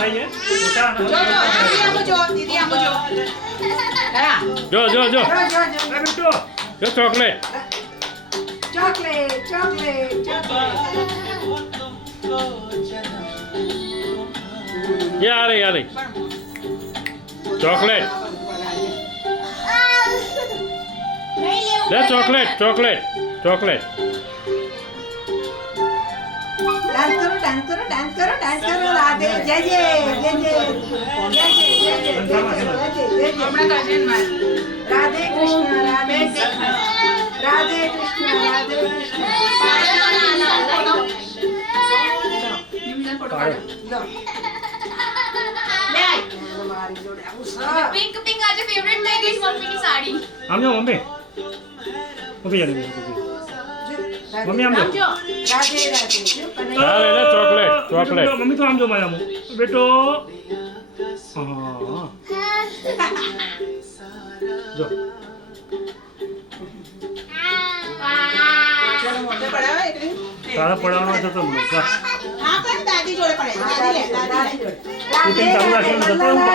પડાઈએ દીદી આમ જો જો જો જો જો બેટો જો ચોકલેટ ચોકલેટ ये आ रही चॉकलेट ले चॉकलेट चॉकलेट चॉकलेट डांस करो राधे जय जय राधे कृष्ण पिंक पिंक आज फेवरेट થઈ ગઈ મમ્મી ની સાડી આમ જો મમ્મી ઊભી જાની મમ્મી આમ જો राधे હા ले चॉकलेट चॉकलेट मम्मी तो आम जो माया बेटो हाँ जो चलो मोटे पड़ावा एक तारा पढ़ाना तो तुम लोग का हां पर दादी जोड़े पड़े दादी ले दादी जोड़े टिफिन चालू रखिए